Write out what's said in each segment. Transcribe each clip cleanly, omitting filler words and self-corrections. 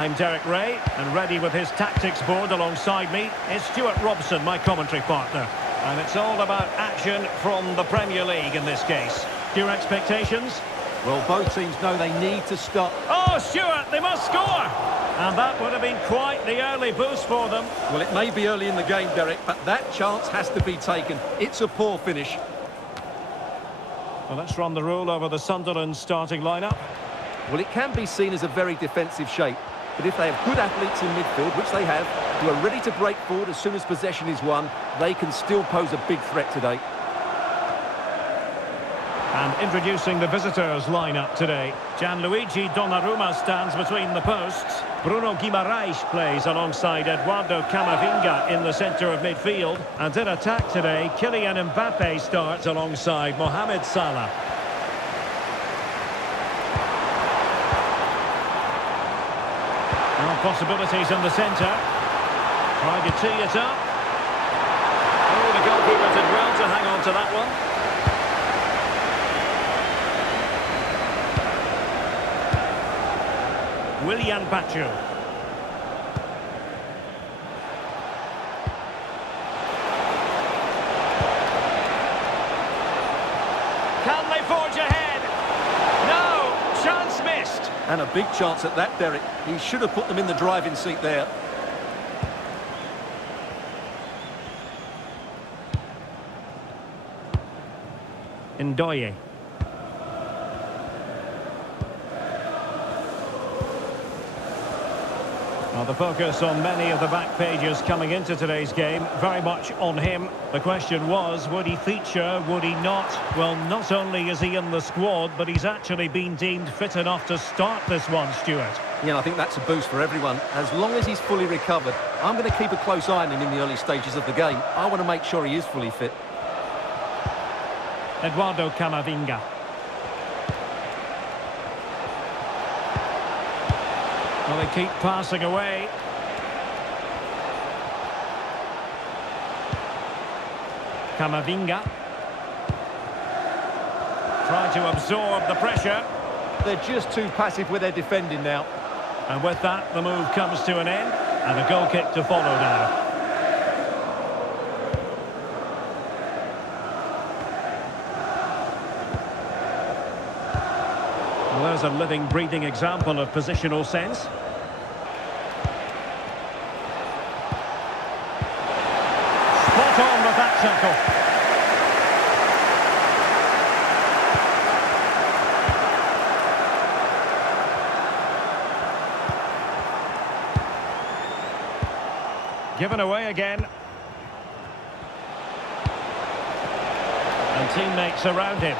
I'm Derek Ray, and ready with his tactics board alongside me is Stuart Robson, my commentary partner. And it's all about action from the Premier League in this case. Your expectations? Well, both teams know they need to stop. Oh, Stuart, they must score! And that would have been quite the early boost for them. Well, it may be early in the game, Derek, but that chance has to be taken. It's a poor finish. Well, let's run the rule over the Sunderland starting lineup. Well, it can be seen as a very defensive shape. But if they have good athletes in midfield, which they have, who are ready to break forward as soon as possession is won, they can still pose a big threat today. And introducing the visitors' lineup today. Gianluigi Donnarumma stands between the posts. Bruno Guimaraes plays alongside Eduardo Camavinga in the centre of midfield. And in attack today, Kylian Mbappe starts alongside Mohamed Salah. Possibilities in the centre. Trying to tee it up. Oh, the goalkeeper did well to hang on to that one. Willian Pacho. Can they forge ahead? No! Chance missed. And a big chance at that, Derek. He should have put them in the driving seat there. Ndoye. Well, the focus on many of the back pages coming into today's game, very much on him. The question was, would he feature, would he not? Well, not only is he in the squad, but he's actually been deemed fit enough to start this one, Stuart. Yeah, I think that's a boost for everyone. As long as he's fully recovered, I'm going to keep a close eye on him in the early stages of the game. I want to make sure he is fully fit. Eduardo Camavinga. Well, they keep passing away. Camavinga. Try to absorb the pressure. They're just too passive with their defending now. And with that, the move comes to an end. And a goal kick to follow now. Well, there's a living, breathing example of positional sense. Spot on with that tackle. Given away again. And teammates around him.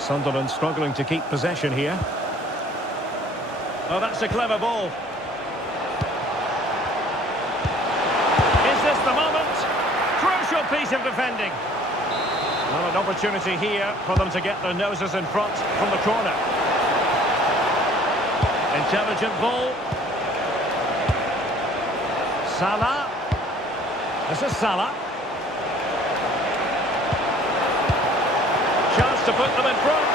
Sunderland struggling to keep possession here. Oh, that's a clever ball. Is this the moment? Crucial piece of defending. Well, an opportunity here for them to get their noses in front from the corner. Intelligent ball. Salah. This is Salah. Chance to put them in front.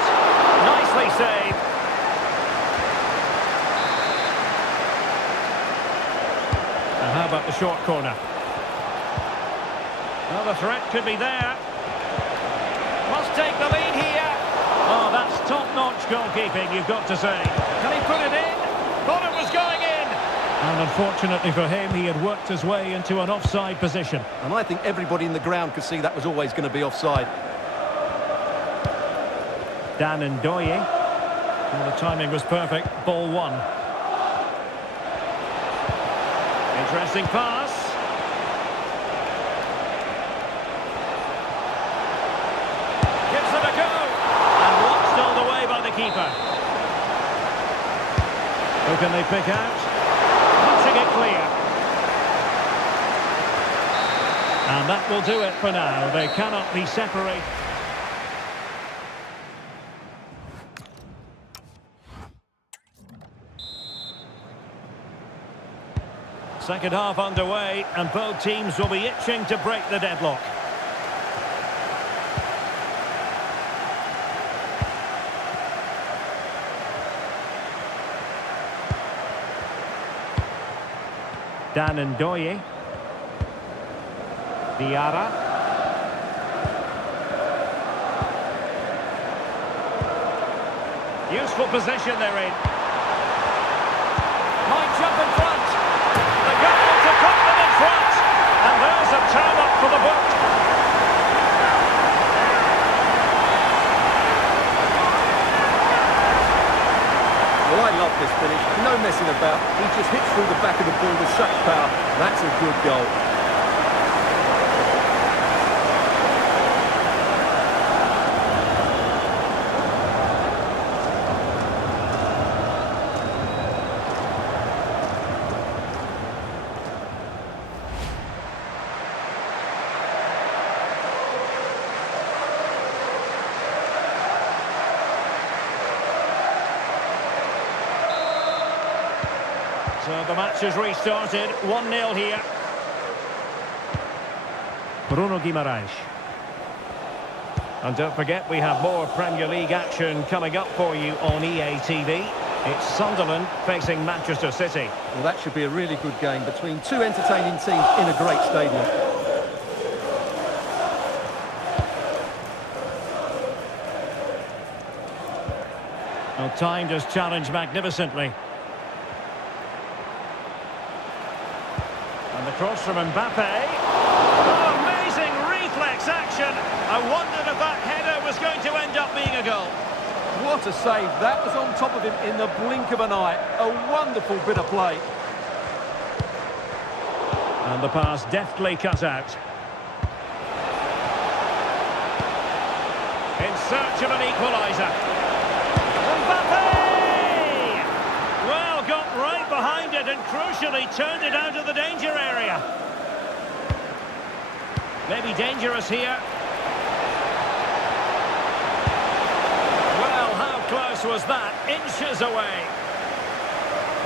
Nicely saved. And how about the short corner? Well, the threat could be there. Must take the lead here. Oh, that's top-notch goalkeeping, you've got to say. Can he put it in? Thought it was going in. And unfortunately for him, he had worked his way into an offside position. And I think everybody in the ground could see that was always going to be offside. Dan Ndoye. Well, the timing was perfect. Ball one. Interesting pass. Gives it a go. And watched all the way by the keeper. Who can they pick out? Punching it clear. And that will do it for now. They cannot be separated. Second half underway, and both teams will be itching to break the deadlock. Dan Ndoye. Diarra. Useful position they're in. Might jump in front. The goal to put them in front. And there's a turn-up for the book. Well, I love this finish. No messing about. He just hits through the back of the ball with such power. That's a good goal. So the match has restarted, 1-0 here. Bruno Guimaraes. And don't forget, we have more Premier League action coming up for you on EA TV. It's Sunderland facing Manchester City. Well, that should be a really good game between two entertaining teams in a great stadium. Well, timed his challenge magnificently. And the cross from Mbappe. Oh, amazing reflex action. I wondered if that header was going to end up being a goal. What a save. That was on top of him in the blink of an eye. A wonderful bit of play. And the pass deftly cut out. In search of an equaliser. Mbappe! Well, got right behind it and crucially turned it out of the danger area. Maybe dangerous here. Well, how close was that? Inches away.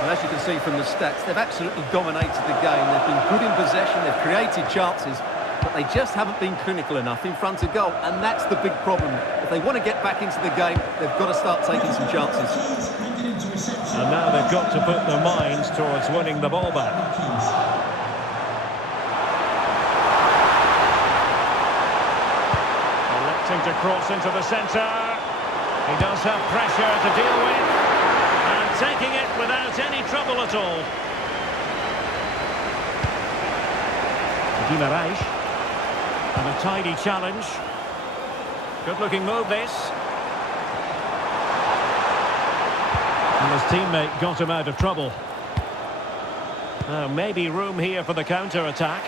And as you can see from the stats, they've absolutely dominated the game. They've been good in possession, they've created chances, but they just haven't been clinical enough in front of goal, and that's the big problem. If they want to get back into the game, they've got to start taking some chances. And now they've got to put their minds towards winning the ball back. Electing to cross into the centre. He does have pressure to deal with. And taking it without any trouble at all. Guimaraes. And a tidy challenge. Good-looking move, this. And his teammate got him out of trouble. Maybe room here for the counter-attack.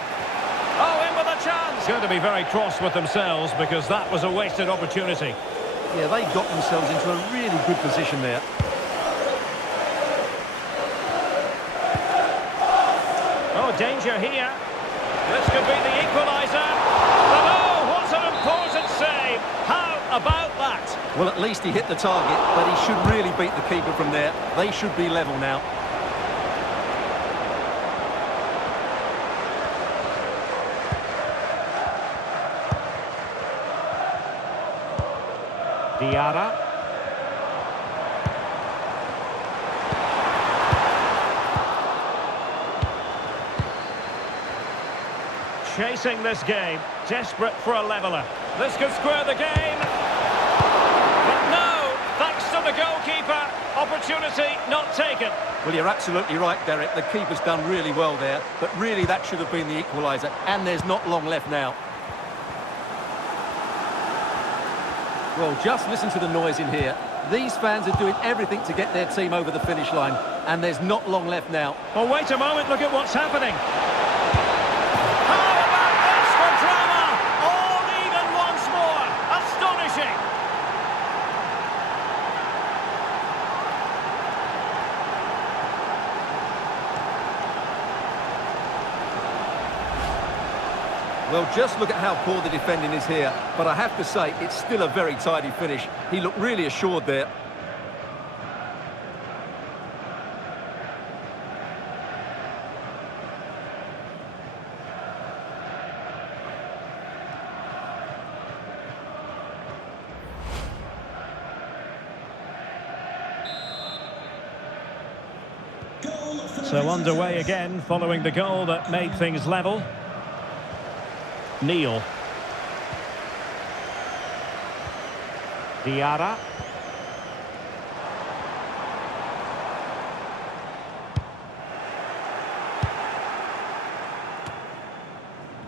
Oh, in with a chance! Going to be very cross with themselves because that was a wasted opportunity. Yeah, they got themselves into a really good position there. Oh, danger here. This could be the equaliser. But oh, what an important save. How about that? Well, at least he hit the target, but he should really beat the keeper from there. They should be level now. Diarra. Chasing this game, desperate for a leveller. This could square the game. But no, thanks to the goalkeeper, opportunity not taken. Well, you're absolutely right, Derek. The keeper's done really well there, but really that should have been the equaliser, and there's not long left now. Well, just listen to the noise in here. These fans are doing everything to get their team over the finish line, and there's not long left now. Oh, wait a moment, look at what's happening. How about this for drama? All even once more. Astonishing. Well, just look at how poor the defending is here. But I have to say, it's still a very tidy finish. He looked really assured there. So underway again following the goal that made things level. Neil. Diarra.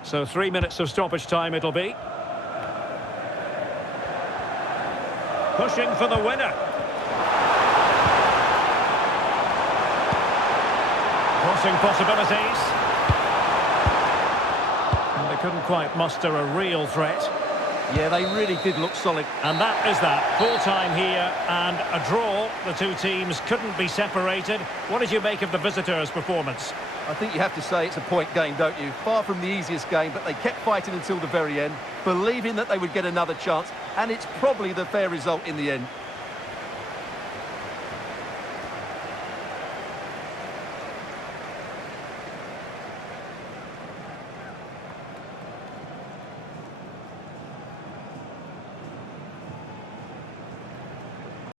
So 3 minutes of stoppage time it'll be. Pushing for the winner. Crossing possibilities. And they couldn't quite muster a real threat. Yeah, they really did look solid. And that is that. Full time here and a draw. The two teams couldn't be separated. What did you make of the visitors' performance? I think you have to say it's a point game, don't you? Far from the easiest game, but they kept fighting until the very end, believing that they would get another chance, and it's probably the fair result in the end.